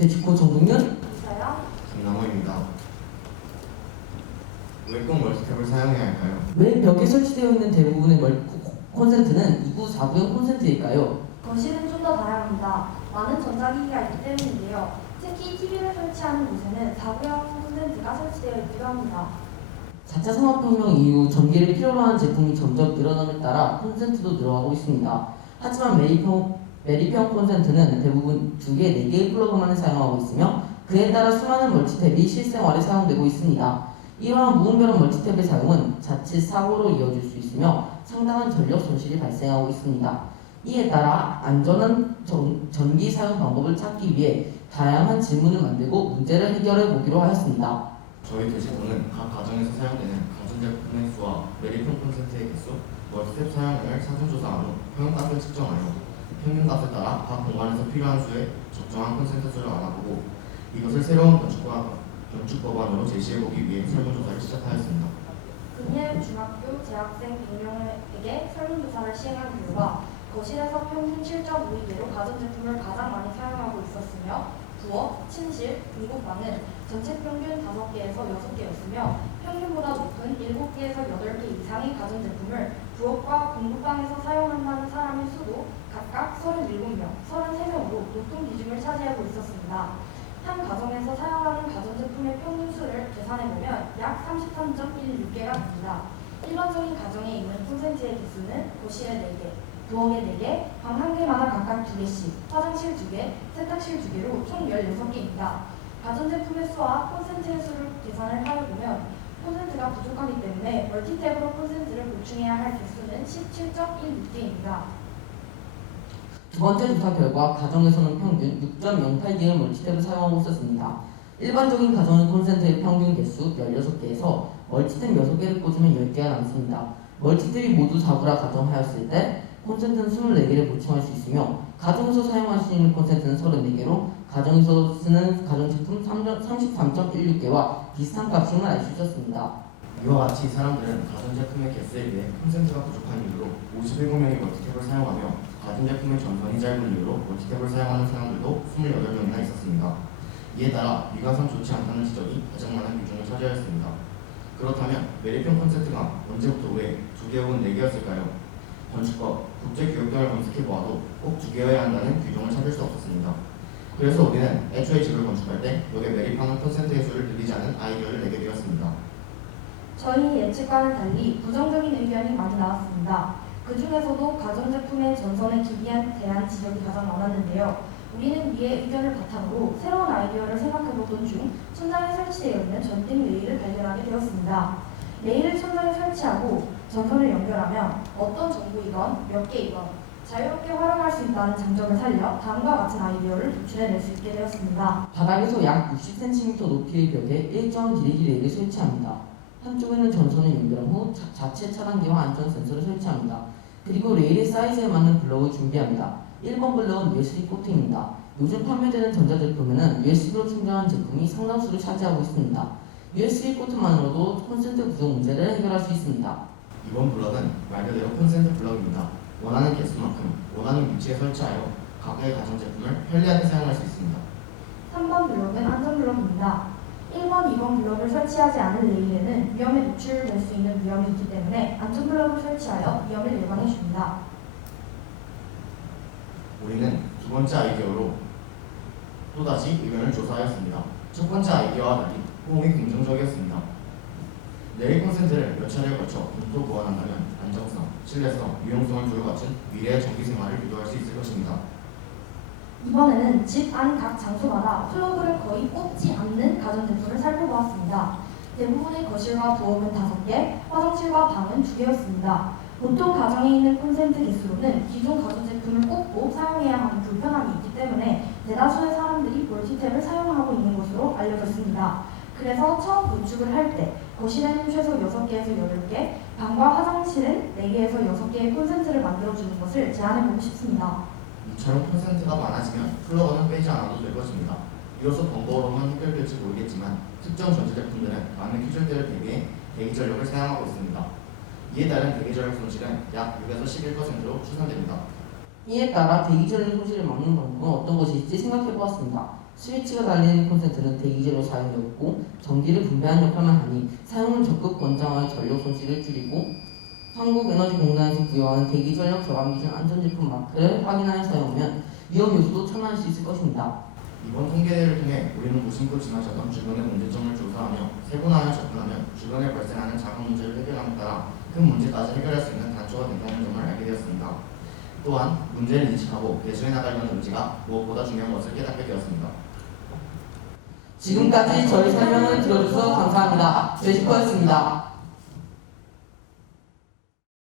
대치코 정동윤. 있어요? 김남호입니다. 왜 꼭 멀티탭을 사용해야 할까요? 왜 벽에 설치되어 있는 대부분의 멀 코- 콘센트는 2구 4구형 콘센트일까요? 거실은 좀 더 다양합니다. 많은 전자기기가 있기 때문인데요. 특히 TV를 설치하는 곳에는 4구형 콘센트가 설치되어 있기도 합니다. 4차 산업혁명 이후 전기를 필요로 하는 제품이 점점 늘어남에 따라 콘센트도 늘어가고 있습니다. 하지만 메리평, 메리평 콘센트는 대부분 2개, 4개의 플러그만을 사용하고 있으며 그에 따라 수많은 멀티탭이 실생활에 사용되고 있습니다. 이러한 무분별한 멀티탭의 사용은 자칫 사고로 이어질 수 있으며 상당한 전력 손실이 발생하고 있습니다. 이에 따라 안전한 전, 전기 사용 방법을 찾기 위해 다양한 질문을 만들고 문제를 해결해 보기로 하였습니다. 저희 대시보는 각 가정에서 사용되는 가전제품의 수와 메리평 콘센트의 개수, 멀티탭 사용량을 사전조사한 후 평균값을 측정하여 평균값에 따라 각 공간에서 필요한 수의 적정한 콘센트 수를 알아보고 이것을 새로운 건축과 건축법안으로 제시해보기 위해 설문조사를 시작하였습니다. 금일 중학교 재학생 100명에게 설문조사를 시행한 결과 거실에서 평균 7.52개로 가전제품을 가장 많이 사용하고 있었으며 부엌, 침실, 공부방은 전체 평균 5개에서 6개였으며 평균보다 높은 7개에서 8개 이상의 가전제품을 부엌과 공부방에서 사용한다는 사람의 수도 각각 37명, 33명으로 높은 비중을 차지하고 있었습니다. 한 가정에서 사용하는 가전제품의 평균 수를 계산해보면 약 33.16개가 됩니다. 일반적인 가정에 있는 콘센트의 개수는 거실에 4개, 부엌에 4개, 방 1개마다 각각 2개씩, 화장실 2개, 세탁실 2개로 총 16개입니다. 가전제품의 수와 콘센트의 수를 계산을 하여보면 콘센트가 부족하기 때문에 멀티탭으로 콘센트를 보충해야 할 개수는 17.16개입니다. 두 번째 조사 결과 가정에서는 평균 6.08개의 멀티탭을 사용하고 있었습니다. 일반적인 가정의 콘센트의 평균 개수 16개에서 멀티탭 6개를 꽂으면 10개가 남습니다. 멀티탭이 모두 4구라 가정하였을 때 콘센트는 24개를 보충할 수 있으며 가정에서 사용할 수 있는 콘센트는 34개로 가정에서 쓰는 가전제품 33.16개와 비슷한 값임을 알 수 있었습니다. 이와 같이 사람들은 가전제품의 개수에 비해 콘센트가 부족한 이유로 57명이 멀티탭을 사용하며 가전제품의 전선이 짧은 이유로 멀티탭을 사용하는 사람들도 28명이나 있었습니다. 이에 따라 미가성 좋지 않다는 지적이 가장 많은 비중을 차지하였습니다. 그렇다면 메리평 콘센트가 언제부터 왜 두 개 혹은 네 개였을까요? 건축법, 국제교육 등을 검색해보아도 꼭 두 개여야 한다는 규정을 찾을 수 없었습니다. 그래서 우리는 애초에 집을 건축할 때 벽에 매립하는 콘센트의 수를 늘리자는 아이디어를 내게 되었습니다. 저희 예측과는 달리 부정적인 의견이 많이 나왔습니다. 그 중에서도 가전제품의 전선에 기기에 대한 지적이 가장 많았는데요. 우리는 이의 의견을 바탕으로 새로운 아이디어를 생각해보던 중 천장에 설치되어 있는 전등 레일을 발견하게 되었습니다. 레일을 천장에 설치하고 전선을 연결하면 어떤 정보이건 몇 개이건 자유롭게 활용할 수 있다는 장점을 살려 다음과 같은 아이디어를 도출해낼 수 있게 되었습니다. 바닥에서 약 60cm 높이의 벽에 일정 길이의 레일을 설치합니다. 한쪽에는 전선을 연결한 후 자, 자체 차단기와 안전 센서를 설치합니다. 그리고 레일의 사이즈에 맞는 블럭을 준비합니다. 1번 블럭은 USB 포트입니다. 요즘 판매되는 전자제품에는 USB로 충전한 제품이 상당수를 차지하고 있습니다. USB 포트만으로도 콘센트 부족 문제를 해결할 수 있습니다. 이번 블럭은 말 그대로 콘센트 블럭입니다. 원하는 개수만큼 원하는 위치에 설치하여 각각의 가전제품을 편리하게 사용할 수 있습니다. 3번 블럭은 안전 블럭입니다. 1번, 2번 블럭을 설치하지 않은 레일에는 위험에 노출될 수 있는 위험이 있기 때문에 안전 블럭을 설치하여 위험을 예방해 줍니다. 우리는 두 번째 아이디어로 또다시 의견을 조사하였습니다. 첫 번째 아이디어와 달리 호응이 긍정적이었습니다. 내일 콘센트를 몇 차례에 걸쳐 공도 보완한다면 안정성, 신뢰성, 유용성을 두루 갖춘 미래의 전기 생활을 유도할 수 있을 것입니다. 이번에는 집 안 각 장소마다 플러그를 거의 꽂지 않는 가전제품을 살펴보았습니다. 대부분의 거실과 부엌은 5개, 화장실과 방은 2개였습니다. 보통 가정에 있는 콘센트 개수로는 기존 가전 제품을 꽂고 사용해야 하는 불편함이 있기 때문에 대다수의 사람들이 멀티탭을 사용하고 있는 것으로 알려졌습니다. 그래서 처음 건축을 할 때 거실에는 최소 6개에서 8개, 방과 화장실은 4개에서 6개의 콘센트를 만들어주는 것을 제안해보고 싶습니다. 이처럼 콘센트가 많아지면 플러그는 빼지 않아도 될 것입니다. 이로써 번거로움은 해결될지 모르겠지만 특정 전자제품들은 많은 퀴즐들을 대비해 대기 전력을 사용하고 있습니다. 이에 따른 대기 전력 손실은 약 6에서 11%로 추산됩니다. 이에 따라 대기 전력 손실을 막는 방법은 어떤 것일지 생각해 보았습니다. 스위치가 달리는 콘센트는 대기 전력 사용이 없고 전기를 분배하는 역할만 하니 사용을 적극 권장하여 전력 손실을 줄이고 한국에너지공단에서 부여하는 대기 전력 저감 기준 안전제품 마크를 확인하여 사용하면 위험 요소도 차단할 수 있을 것입니다. 이번 통계를 통해 우리는 무심코 지나쳤던 주변의 문제점을 조사하며 세분화하여 접근하면 주변에 발생하는 작은 문제를 해결함에 따라 큰 문제까지 해결할 수 있는 단초가 된다는 점을 알게 되었습니다. 또한 문제를 인식하고 개선해 나가려는 의지가 무엇보다 중요한 것을 깨닫게 되었습니다. 지금까지 저희 설명을 들어주셔서 감사합니다. 제시코였습니다.